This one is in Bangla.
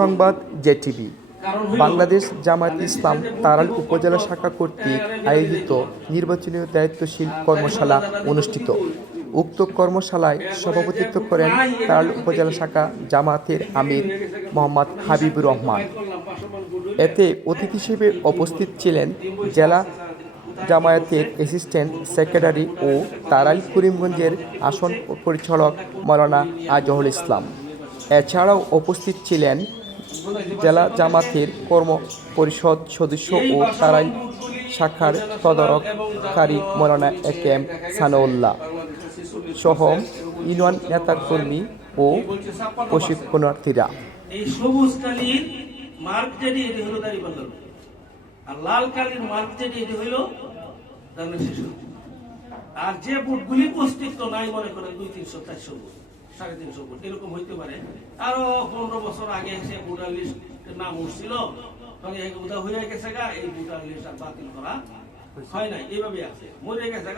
সংবাদ জেটিভি বাংলাদেশ জামায়াত ইসলাম তারাল উপজেলা শাখা কর্তৃক আয়োজিত নির্বাচনী দায়িত্বশীল কর্মশালা অনুষ্ঠিত উক্ত কর্মশালায় সভাপতিত্ব করেন তারাল উপজেলা শাখা জামায়াতের আমির মোহাম্মদ হাবিবুর রহমান এতে অতিথি হিসেবে উপস্থিত ছিলেন জেলা জামায়াতের অ্যাসিস্ট্যান্ট সেক্রেটারি ও তারাই করিমগঞ্জের আসন পরিচালক মৌলানা আজহর ইসলাম এছাড়াও উপস্থিত ছিলেন জেলা জামাতের কর্ম পরিষদ সদস্য ও তারাই শাখার তদারককারী মৌলানা এ কে এম সানাউল্লাহ সহ ইউনিয়ন নেতাকর্মী ও প্রশিক্ষণার্থীরা। এই সবুজ কালির মার্ক যেটি, এটি হলো আর লাল কালির মার্ক যেটি, এটি হইল আর যে বুটগুলি অস্তিত্ব নাই মনে করেন, দুই তিনশো চারশো বুট সাড়ে তিনশো কোটি এরকম হইতে পারে। আরও পনেরো বছর আগে সে ভোটার লিস্ট নাম উঠছিল। উদা হয়ে গেছে গা, এই ভোটার লিস্ট আর বাতিল করা হয় নাই। এইভাবে আছে। মরে গেছে